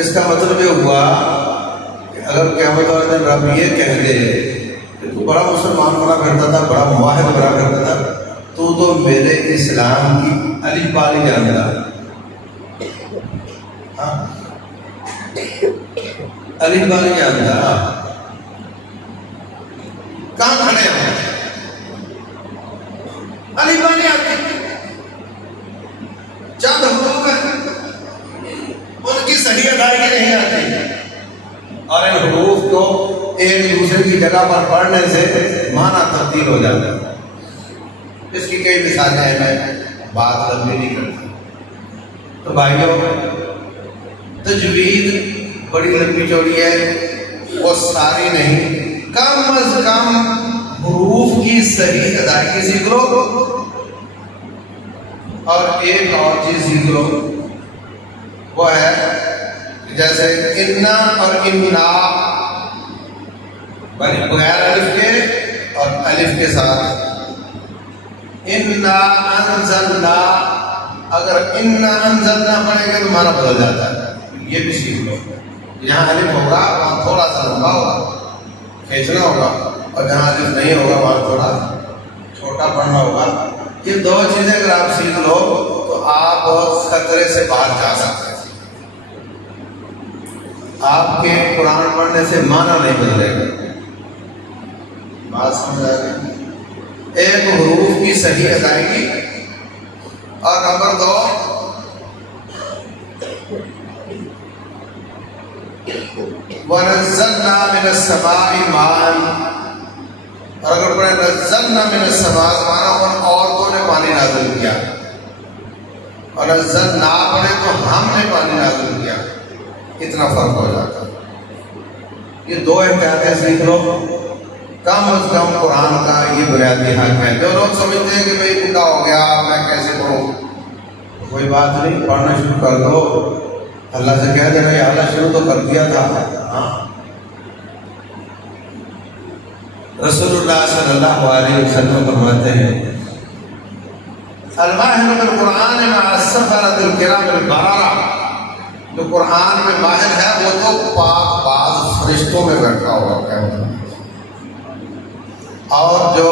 اس کا مطلب یہ ہوا کہ اگر قیامت والے دن رب یہ کہہ دے کہ تو بڑا مسلمان بنا کرتا تھا، بڑا موحد بنا کرتا تھا، تو میرے اسلام کی الف با نہیں جانتا، الف با نہیں جانتا، کہاں کھڑے ہیں؟ الف با نہیں آتی، چند حروف ہیں ان کی صحیح ادائیگی نہیں آتی، اور ان حروف کو ایک دوسرے کی جگہ پر پڑھنے سے معنی تبدیل ہو جاتا ہے۔ اس کی کئی مثالیں ہیں، میں بات لمبی نہیں کرتا۔ تو بھائیوں، تجوید بڑی لمبی چوڑی ہے، وہ ساری نہیں، کم از کم حروف کی صحیح ادائیگی سیکھ لو، اور ایک اور چیز سیکھ لو، وہ ہے جیسے انا اور امنا، بغیر الف کے اور الف کے ساتھ انا انزلنا، اگر انا انزلنا پڑھیں گے تو معنی بدل جاتا ہے، یہ بھی سیکھ لو۔ جہاں الف ہوگا وہاں تھوڑا سا لمبا ہوگا، کھینچنا ہوگا، اور جہاں الف نہیں ہوگا وہاں تھوڑا چھوٹا پڑھنا ہوگا۔ یہ دو چیزیں اگر آپ سیکھ لو تو آپ خطرے سے باہر جا سکتے ہیں۔ آپ کے قرآن پڑھنے سے معنی نہیں بدلے گا۔ بات سمجھ آ گئی؟ ایک حروف کی صحیح ادائیگی، اور نمبر دو وَنَزَّلْنَا مِنَ السَّمَاءِ مَاءً، اور اگر پڑھیں نزلنا من السماء مانا ان عورتوں نے پانی نازل کیا، اور نزلنا پڑھے تو ہم نے پانی نازل کیا، اتنا فرق ہو جاتا ہے۔ یہ دو احتیاطیں سیکھ لو، کم از کم قرآن کا یہ بنیادی حق ہے۔ جو لوگ سمجھتے ہیں کہ بھئی بوڑھا ہو گیا میں کیسے پڑھوں، کوئی بات نہیں، پڑھنا شروع کر دو، اللہ سے کہہ دینا یا اللہ شروع تو کر دیا تھا۔ ہاں، رسول اللہ صلی اللہ علیہ وسلم فرماتے ہیں الماہر بالقرآن مع السفرۃ الکرام البررہ، جو قرآن میں ماہر ہے وہ تو پاک باز فرشتوں میں بیٹھا ہوگا، اور جو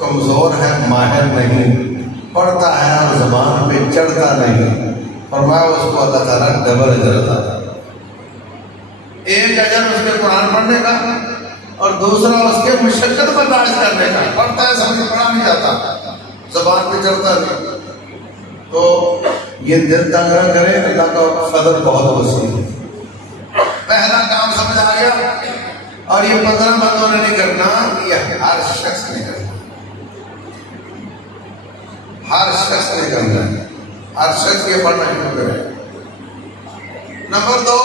کمزور ہے ماہر نہیں، پڑھتا ہے اور زبان پہ چڑھتا نہیں، فرمایا اس کو اللہ تعالیٰ ڈبل اجر عطا کرتا ہے۔ ایک اجر اس کے قرآن پڑھنے کا، اور دوسرا اس کے مشقت برداشت کرنے کا۔ پڑھتا ہے سمجھ پڑھا نہیں جاتا، زبان پہ چڑھتا نہیں، تو یہ دل تنگ نہ کرے، اللہ کا فضل بہت وسیع ہے۔ پہلا کام سمجھ آ گیا، اور یہ 15 بندوں نے نہیں کرنا، یہ ہر شخص نے کرنا، ہر شخص نے کرنا ہے، ہر شخص یہ پڑھنا شروع کرے۔ نمبر 2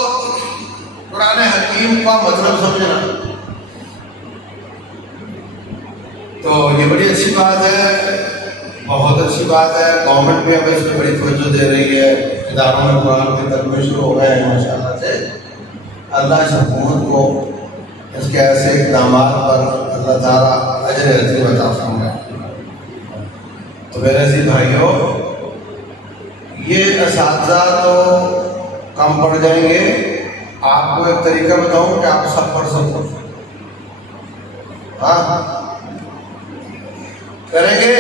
قرآن حکیم کا مطلب سمجھنا، تو یہ بڑی اچھی بات ہے، بہت اچھی بات ہے۔ گورنمنٹ بھی اب اس میں بڑی توجہ دے رہی ہے، اداروں میں قرآن کے ترجمے شروع ہو گئے ہیں ماشاء اللہ سے۔ اللہ اس حکومت کو اس کے ایسے اقدامات پر اللہ تعالیٰ اجر عظیم عطا فرمائے۔ تو میرے عزیز بھائیوں، یہ اساتذہ تو کم پڑ جائیں گے، آپ کو ایک طریقہ بتاؤں کہ آپ سب پڑھ سکو۔ ہاں کریں گے؟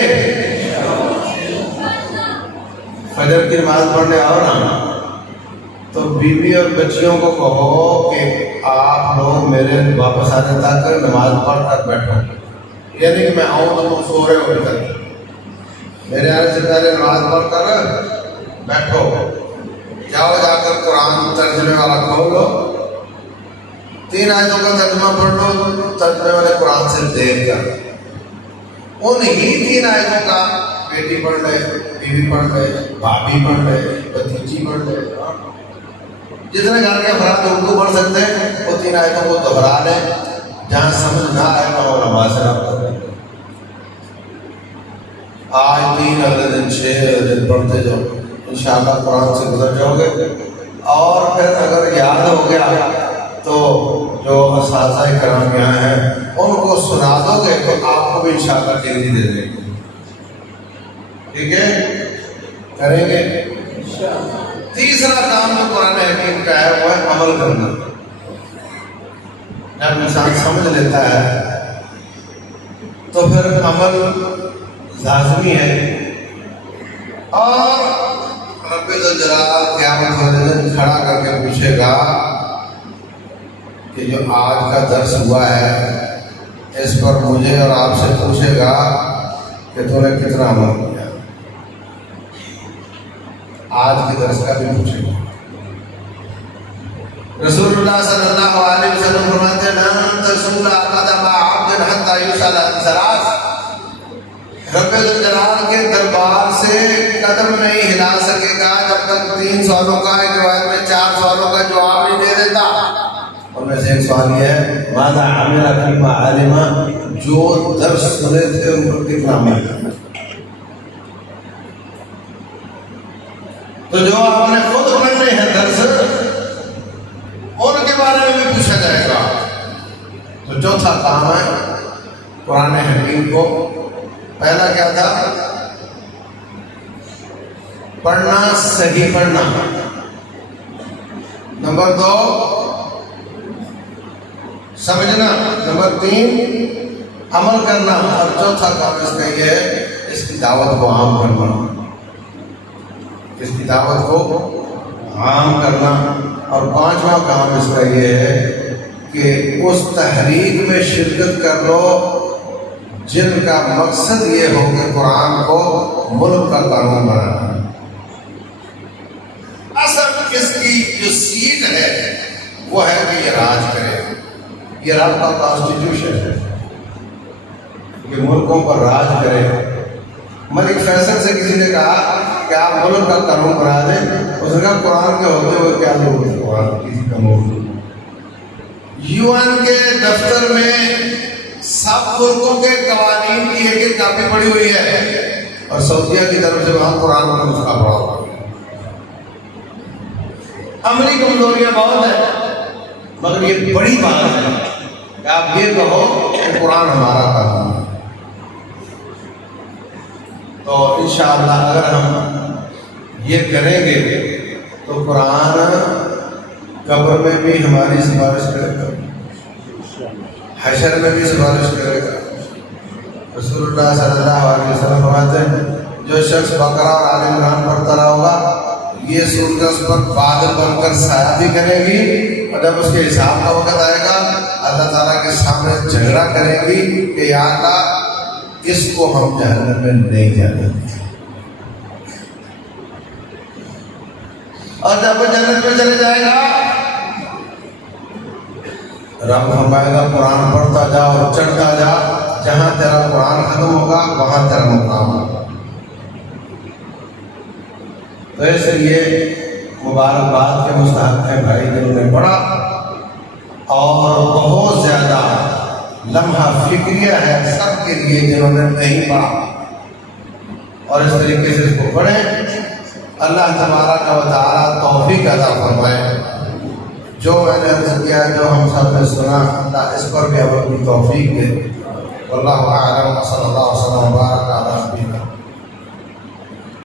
فجر کی نماز پڑھنے آؤ نا، تو بیوی اور بچیوں کو کہو کہ آپ لوگ میرے واپس آنے تک نماز پڑھ کر بیٹھو، یعنی کہ میں آؤں تو تم سو رہے ہو ابھی تک، میرے آنے سے پہلے نماز پڑھ کر بیٹھو، جاؤ جا کر قرآن ترجمے والا کھول لو، 3 آیتوں کا ترجمہ پڑھ لو ترجمے والے قرآن سے دیکھ کر، ان ہی 3 آیتوں کا بیٹی پڑھ لے، بیوی پڑھ لے، بھابھی پڑھ لے، بھتیجی پڑھ لے، جتنے گھر کے افراد اردو پڑھ سکتے ہیں وہ 3 آیتوں کو دہرا لیں، جہاں سمجھ نہ آئے تو علماء سے رابطہ کریں۔ آج 3 اگلے دن 6 دن پڑھتے جاؤ، انشاءاللہ قرآن سے گزر جاؤ گے۔ اور پھر اگر یاد ہو گیا تو جو اساتذہ کرام یہاں ہیں ان کو سنا دو گے تو آپ کو بھی انشاءاللہ ڈگری دے دیں گے، ٹھیک ہے؟ کریں گے۔ تیسرا کام جو قرآن حکیم کا ہے وہ ہے عمل کرنا۔ جب انسان سمجھ لیتا ہے تو پھر عمل لازمی ہے، اور رب ذوالجلال قیامت والے دن کھڑا کر کے پوچھے گا کہ جو آج کا درس ہوا ہے اس پر مجھے اور آپ سے پوچھے گا کہ تو نے کتنا عمل کیا، آج کے درس کا بھی پوچھے گا۔ رسول اللہ صلی اللہ علیہ وسلم فرماتے ہیں لن تزول قدم عبد حتی یسأل عن ثلاث، رب الجلال کے دربار سے قدم نہیں ہلا سکے گا جب تک 3 سوالوں کا، ایک روایت میں 4 سوالوں کا جواب نہیں دے دیتا۔ ان میں سے ایک سوال یہ ہے ماذا عمل فیما علم، جو درس سنے تھے ان پر کتنا عمل کرنا۔ تو جو آپ نے خود پڑھنے ہیں درس ان کے بارے میں بھی پوچھا جائے گا۔ تو چوتھا کام ہے قرآن حکیم کو؟ پہلا کیا تھا؟ پڑھنا، صحیح پڑھنا۔ نمبر 2 سمجھنا۔ نمبر 3 عمل کرنا۔ اور چوتھا کام اس کا یہ ہے اس کی دعوت کو عام کرنا، اس کی دعوت کو عام کرنا۔ اور 5واں کام اس کا یہ ہے کہ اس تحریک میں شرکت کر لو جن کا مقصد یہ ہو کہ قرآن کو ملک کا قانون بنانا۔ اصل اس کی جو سیٹ ہے وہ ہے کہ یہ راج کرے، یہ رب کا کانسٹیٹیوشن ہے کہ ملکوں پر راج کرے۔ ملک فیصل سے کسی نے کہا کہ آپ ملک کا قانون بنا دیں، اس نے کہا قرآن کے ہوتے ہوئے کیا لوگ ہیں، قرآن کسی کا موضوع۔ UN کے دفتر میں سب ملکوں کے قوانین کی ایک کاپی پڑی ہوئی ہے اور سعودیہ کی طرف سے وہاں قرآن کا نسخہ پڑا ہوا ہے۔ عملی کمزوریاں بہت ہیں، مگر یہ بڑی بات ہے کہ آپ یہ کہو کہ قرآن ہمارا قانون ہے۔ تو انشاءاللہ اگر ہم یہ کریں گے تو قرآن قبر میں بھی ہماری سفارش کرے گا، حشر میں بھی سفارش کرے گا۔ رسول اللہ صلی اللہ علیہ وسلم فرماتے ہیں جو شخص بقرہ اور آل عمران پڑھتا رہا ہوگا یہ سورج اس پر بادل بن کر سایہ بھی کرے گی، اور جب اس کے حساب کا وقت آئے گا اللہ تعالیٰ کے سامنے جھگڑا کرے گی کہ یا اللہ اس کو ہم جہنم میں نہیں جانے دیں۔ اور جب وہ جنت میں چلے جائے گا رب فرمائے گا قرآن پڑھتا جا اور چڑھتا جا، جہاں تیرا قرآن ختم ہوگا وہاں تیرا مقام ہوگا۔ تو اس لیے مبارکباد کے مستحق ہیں بھائی جنہوں نے پڑھا، اور بہت زیادہ لمحہ فکریہ ہے سب کے لیے جنہوں نے نہیں پڑھا، اور اس طریقے سے اس کو پڑھیں۔ اللہ تبارک و تعالیٰ توفیق عطا فرمائے۔ جو میں نے عرض کیا، جو ہم سب نے سنا، اللہ اس پر بھی ہمیں اپنی توفیق دے۔ واللہ اعلم، صلی اللہ وسلم وبارک علی نبینا